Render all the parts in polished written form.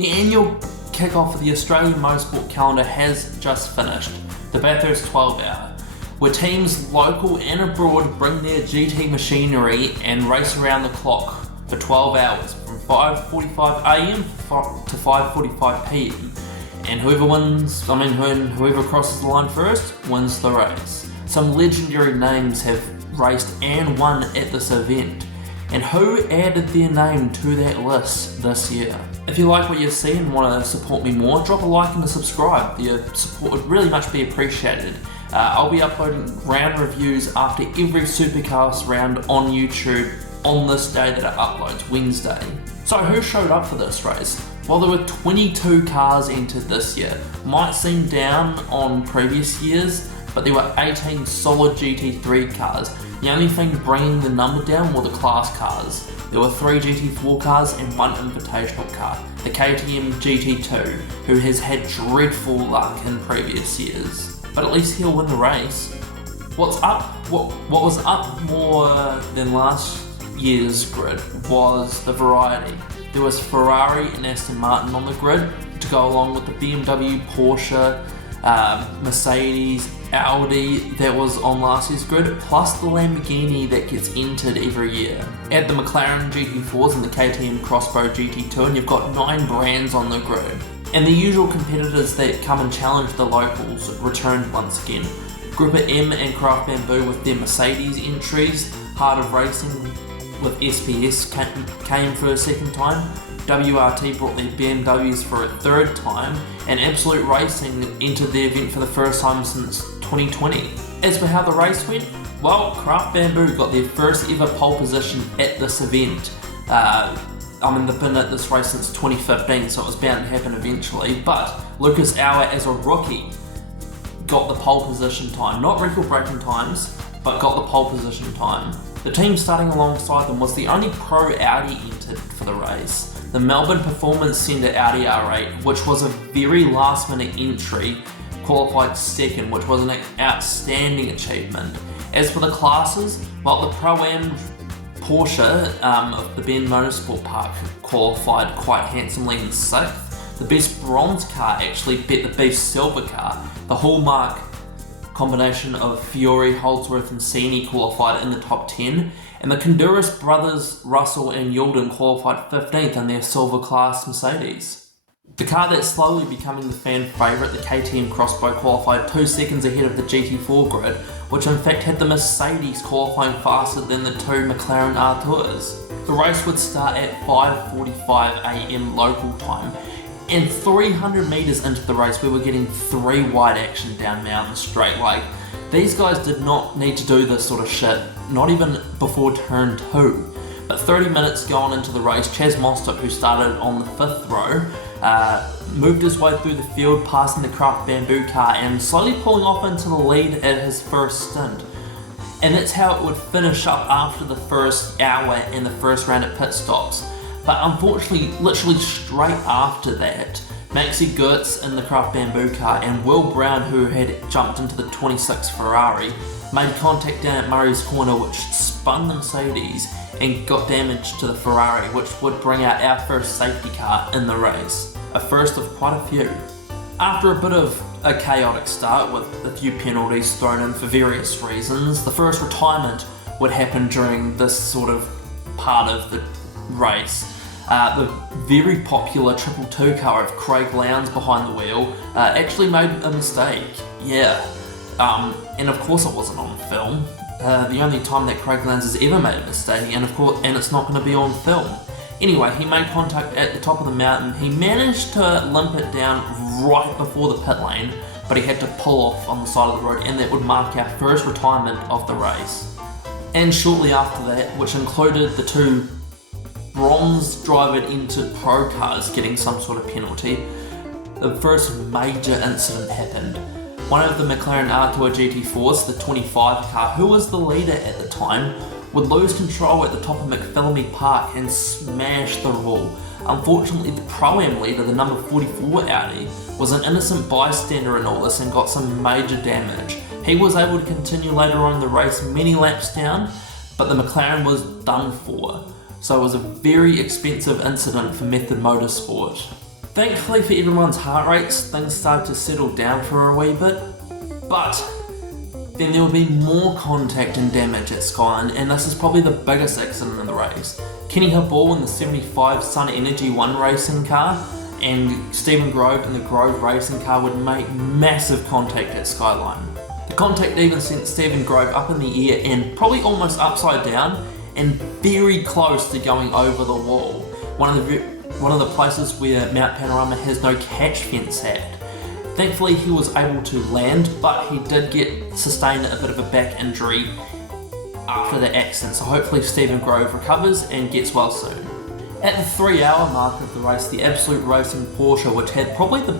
The annual kick-off of the Australian motorsport calendar has just finished, the Bathurst 12 Hour, where teams local and abroad bring their GT machinery and race around the clock for 12 hours from 5:45am to 5:45pm. And whoever crosses the line first wins the race. Some legendary names have raced and won at this event. And who added their name to that list this year? If you like what you see and want to support me more, drop a like and a subscribe. Your support would really much be appreciated. I'll be uploading round reviews after every Supercars round on YouTube on this day that it uploads, Wednesday. So who showed up for this race? Well, there were 22 cars entered this year. Might seem down on previous years, but there were 18 solid GT3 cars. The only thing bringing the number down were the class cars. There were 3 GT4 cars and 1 invitational car, the KTM GT2, who has had dreadful luck in previous years. But at least he'll win the race. What was up more than last year's grid was the variety. There was Ferrari and Aston Martin on the grid to go along with the BMW, Porsche, Mercedes, Audi that was on last year's grid, plus the Lamborghini that gets entered every year. Add the McLaren GT4s and the KTM Crossbow GT2 and you've got 9 brands on the grid. And the usual competitors that come and challenge the locals returned once again. Grouper M and Craft Bamboo with their Mercedes entries, Heart of Racing with SPS came for a second time, WRT brought their BMWs for a third time, and Absolute Racing entered the event for the first time since 2020. As for how the race went, well, Craft Bamboo got their first ever pole position at this event. They've been at this race since 2015, so it was bound to happen eventually, but Lucas Auer, as a rookie, got the pole position time. Not record-breaking times, but got the pole position time. The team starting alongside them was the only pro Audi entered for the race. The Melbourne Performance Centre Audi R8, which was a very last-minute entry, qualified second, which was an outstanding achievement. As for the classes, well, the Pro-Am Porsche of the Ben Motorsport Park qualified quite handsomely in 6th. The best bronze car actually beat the best silver car. The Hallmark combination of Fiore, Holdsworth and Sini qualified in the top 10, and the Konduras brothers Russell and Youlden qualified 15th in their silver class Mercedes. The car that's slowly becoming the fan favourite, the KTM Crossbow, qualified 2 seconds ahead of the GT4 grid, which in fact had the Mercedes qualifying faster than the 2 McLaren R2s. The race would start at 5:45am local time, and 300 metres into the race we were getting 3 wide action down Mountain Straight. Like, these guys did not need to do this sort of shit, not even before turn 2. But 30 minutes gone into the race, Chaz Mostert, who started on the 5th row, moved his way through the field, passing the Craft Bamboo car and slowly pulling off into the lead at his first stint. And that's how it would finish up after the first hour and the first round of pit stops. But unfortunately, literally straight after that, Maxi Goetz in the Craft Bamboo car and Will Brown, who had jumped into the 26 Ferrari, made contact down at Murray's Corner, which spun the Mercedes and got damage to the Ferrari, which would bring out our first safety car in the race, a first of quite a few. After a bit of a chaotic start with a few penalties thrown in for various reasons, the first retirement would happen during this sort of part of the race. The very popular 222 car of Craig Lowndes behind the wheel actually made a mistake. And of course it wasn't on film. The only time that Craig Lowndes has ever made a mistake, and it's not going to be on film. Anyway, he made contact at the top of the mountain. He managed to limp it down right before the pit lane, but he had to pull off on the side of the road, and that would mark our first retirement of the race. And shortly after that, which included the 2 bronze driver entered pro cars getting some sort of penalty, the first major incident happened. One of the McLaren R2 GT4s, the 25 car, who was the leader at the time, would lose control at the top of McPhillamy Park and smash the wall. Unfortunately, the Pro-Am leader, the number 44 Audi, was an innocent bystander in all this and got some major damage. He was able to continue later on in the race many laps down, but the McLaren was done for. So it was a very expensive incident for Method Motorsport. Thankfully for everyone's heart rates, things started to settle down for a wee bit, but then there would be more contact and damage at Skyline, and this is probably the biggest accident in the race. Kenny Haball in the 75 Sun Energy 1 racing car and Stephen Grove in the Grove racing car would make massive contact at Skyline. The contact even sent Stephen Grove up in the air and probably almost upside down and very close to going over the wall. One of the places where Mount Panorama has no catch fence at. Thankfully he was able to land, but he did sustain a bit of a back injury after the accident, so hopefully Stephen Grove recovers and gets well soon. At the 3-hour mark of the race, the Absolute Racing Porsche, which had probably the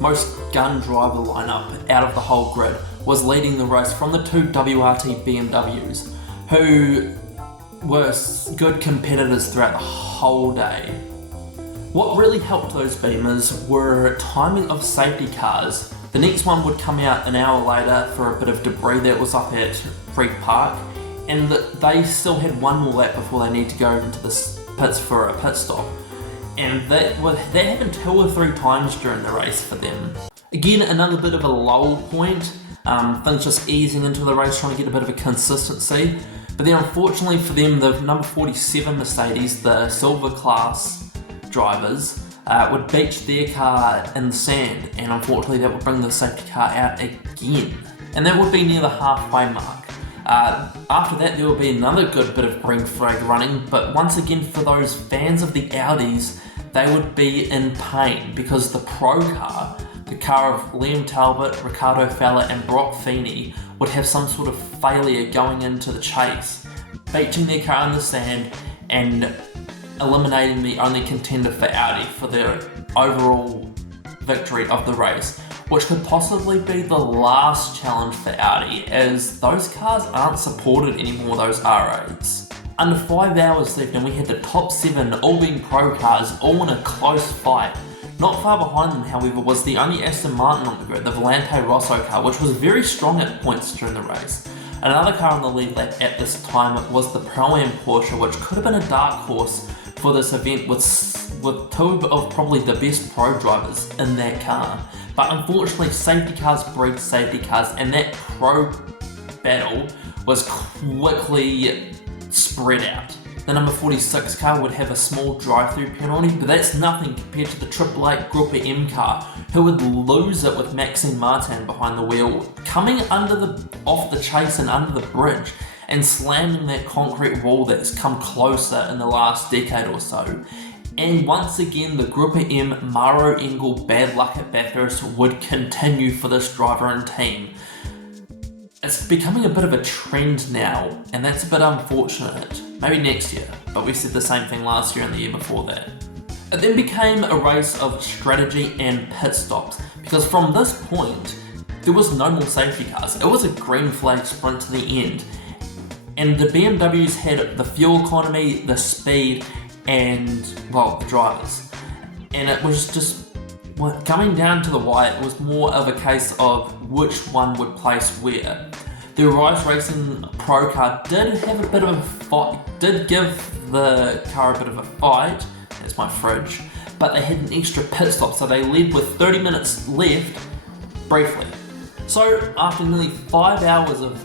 most gun driver lineup out of the whole grid, was leading the race from the two WRT BMWs, who were good competitors throughout the whole day. What really helped those Beamers were timing of safety cars. The next one would come out an hour later for a bit of debris that was up at Freak Park, and they still had one more lap before they need to go into the pits for a pit stop. And that happened 2 or 3 times during the race for them. Again, another bit of a lull point, things just easing into the race, trying to get a bit of a consistency. But then unfortunately for them, the number 47 Mercedes, the silver class drivers, would beach their car in the sand, and unfortunately that would bring the safety car out again. And that would be near the halfway mark. After that there would be another good bit of green flag running, but once again for those fans of the Audis, they would be in pain because the pro car, the car of Liam Talbot, Ricardo Fowler and Brock Feeney, would have some sort of failure going into the chase, beaching their car in the sand and eliminating the only contender for Audi for their overall victory of the race, which could possibly be the last challenge for Audi, as those cars aren't supported anymore, those R8s. Under 5 hours left and we had the top 7 all being pro cars, all in a close fight. Not far behind them, however, was the only Aston Martin on the grid, the Volante Rosso car, which was very strong at points during the race. Another car on the lead lap at this time was the Pro-Am Porsche, which could have been a dark horse for this event with 2 of probably the best pro drivers in that car. But unfortunately safety cars breed safety cars, and that pro battle was quickly spread out. The number 46 car would have a small drive-through penalty, but that's nothing compared to the Triple Eight Group M car, who would lose it with Maxime Martin behind the wheel, coming off the chase and under the bridge, and slamming that concrete wall that's come closer in the last decade or so. And once again, the Group M Maro Engel bad luck at Bathurst would continue for this driver and team. It's becoming a bit of a trend now, and that's a bit unfortunate. Maybe next year, but we said the same thing last year and the year before that. It then became a race of strategy and pit stops, because from this point, there was no more safety cars. It was a green flag sprint to the end. And the BMWs had the fuel economy, the speed, and, well, the drivers. And it was just, coming down to the wire, it was more of a case of which one would place where. The Rise Racing Pro car did have a bit of a fight, did give the car a bit of a fight, that's my fridge, but they had an extra pit stop, so they led with 30 minutes left, briefly. So after nearly 5 hours of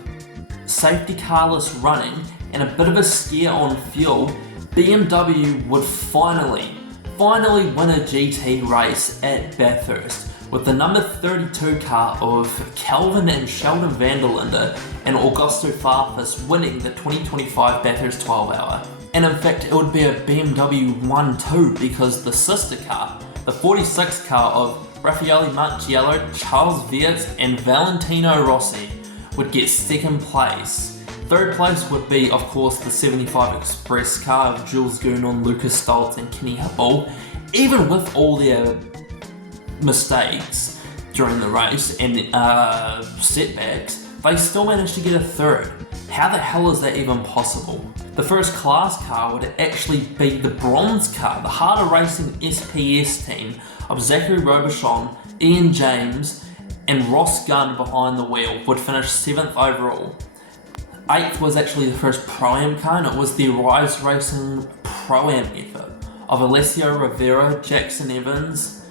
safety carless running and a bit of a scare on fuel, BMW would finally win a GT race at Bathurst, with the number 32 car of Calvin and Sheldon van der Linde and Augusto Farfus winning the 2025 Bathurst 12 hour. And in fact, it would be a BMW 1-2 because the sister car, the 46 car of Raffaele Marciello, Charles Viert and Valentino Rossi, would get second place. Third place would be, of course, the 75 Express car of Jules Gounon, Lucas Stoltz and Kenny Haball. Even with all their mistakes during the race and setbacks, they still managed to get a third. How the hell is that even possible? The first class car would actually be the bronze car, the Harder Racing SPS team of Zachary Robichon, Ian James and Ross Gunn behind the wheel would finish 7th overall. 8th was actually the first Pro-Am car, and it was the Rise Racing Pro-Am effort of Alessio Rivera, Jackson Evans,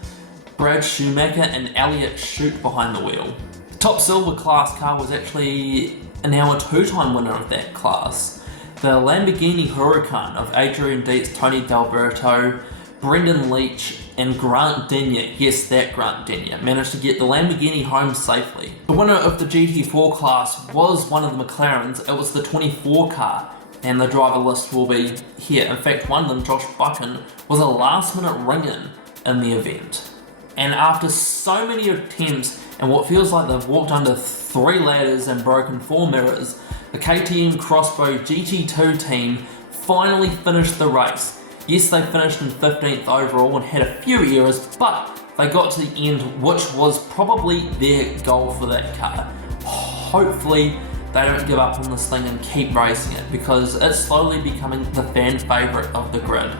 Brad Schumacher and Elliott Shute behind the wheel. The top silver class car was actually now a two-time winner of that class. The Lamborghini Huracan of Adrian Dietz, Tony D'Alberto, Brendan Leach and Grant Denyer, yes that Grant Denyer, managed to get the Lamborghini home safely. The winner of the GT4 class was one of the McLarens. It was the 24 car, and the driver list will be here. In fact, one of them, Josh Buchan, was a last minute ring-in the event. And after so many attempts and what feels like they've walked under 3 ladders and broken 4 mirrors, the KTM Crossbow GT2 team finally finished the race. Yes, they finished in 15th overall and had a few errors, but they got to the end, which was probably their goal for that car. Hopefully they don't give up on this thing and keep racing it, because it's slowly becoming the fan favourite of the grid.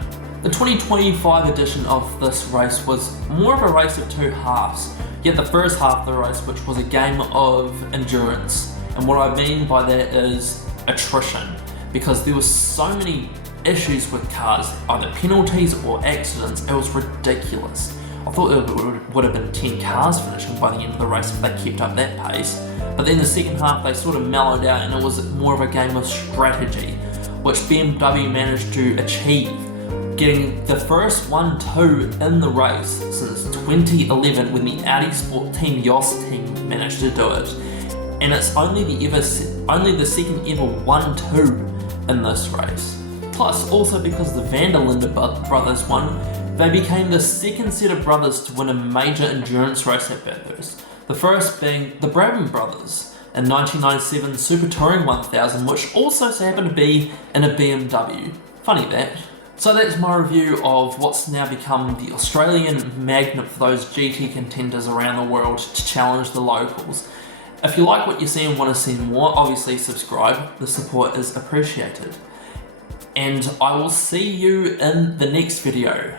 The 2025 edition of this race was more of a race of 2 halves, yet the first half of the race, which was a game of endurance, and what I mean by that is attrition, because there were so many issues with cars, either penalties or accidents. It was ridiculous. I thought there would have been 10 cars finishing by the end of the race if they kept up that pace, but then the second half they sort of mellowed out and it was more of a game of strategy, which BMW managed to achieve, getting the first 1-2 in the race since 2011 when the Audi Sport Team Yost team managed to do it, and it's only the second ever 1-2 in this race. Plus, also because the Van der Linde brothers won, they became the second set of brothers to win a major endurance race at Bathurst. The first being the Brabham brothers in 1997 Super Touring 1000, which also so happened to be in a BMW. Funny that. So that's my review of what's now become the Australian magnet for those GT contenders around the world to challenge the locals. If you like what you see and want to see more, obviously subscribe. The support is appreciated. And I will see you in the next video.